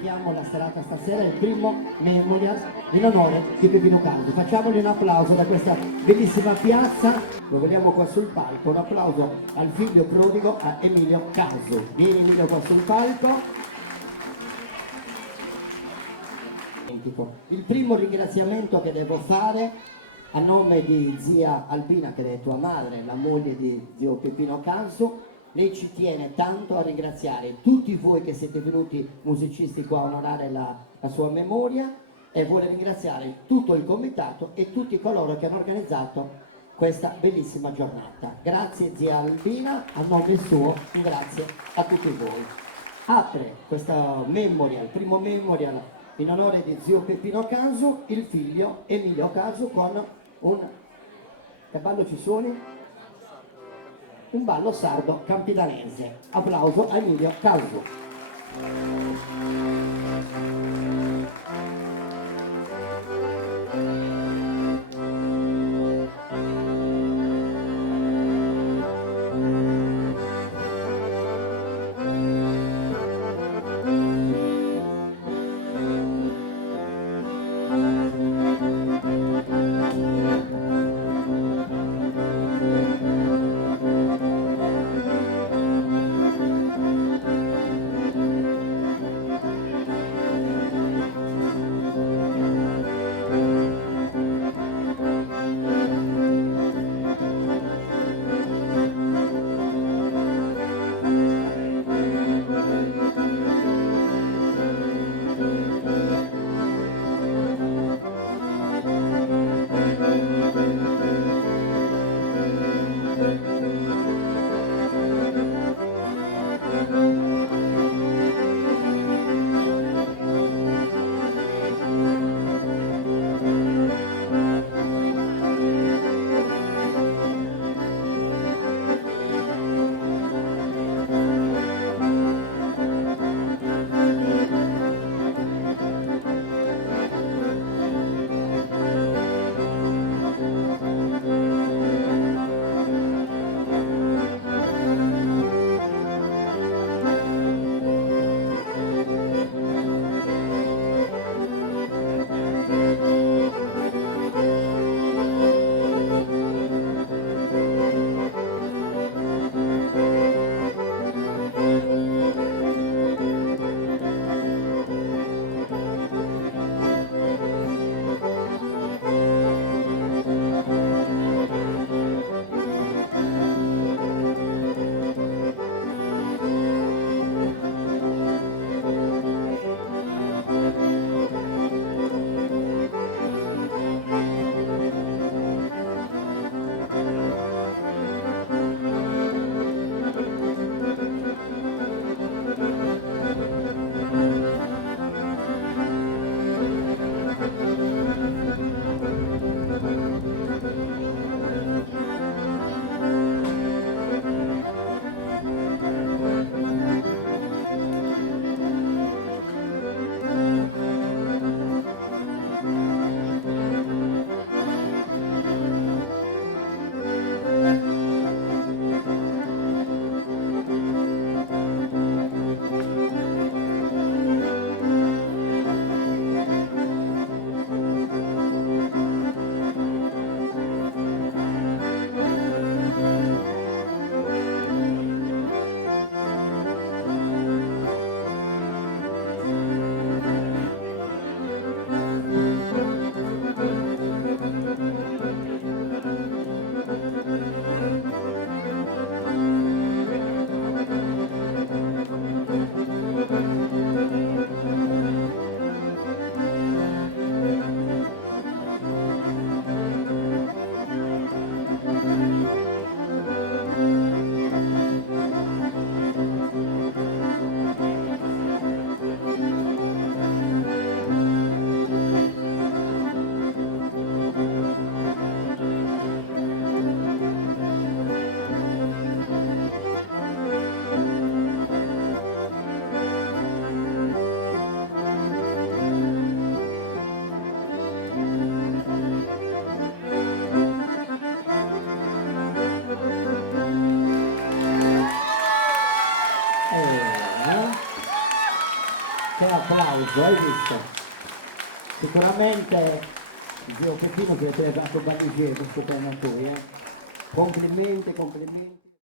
dedichiamo la serata stasera, il primo Memorial in onore di Peppino Caldo. Facciamogli un applauso da questa bellissima piazza, lo vogliamo qua sul palco, un applauso al figlio prodigo, a Emilio Caldo. Vieni Emilio qua sul palco. Il primo ringraziamento che devo fare a nome di zia Albina, che è tua madre, la moglie di zio Peppino Cansu. Lei ci tiene tanto a ringraziare tutti voi che siete venuti musicisti qua a onorare la sua memoria, e vuole ringraziare tutto il comitato e tutti coloro che hanno organizzato questa bellissima giornata. Grazie zia Albina, a nome suo un grazie a tutti voi. Apre questa memorial, il primo memorial in onore di zio Peppino Cansu, il figlio Emilio Cansu, con un... che ballo ci suoni? Un ballo sardo campidanese. Applauso a Emilio Cansu. applauso, hai visto? Sicuramente zio Peppino che ti ha dato bandigiere, questo per noi, Complimenti, complimenti.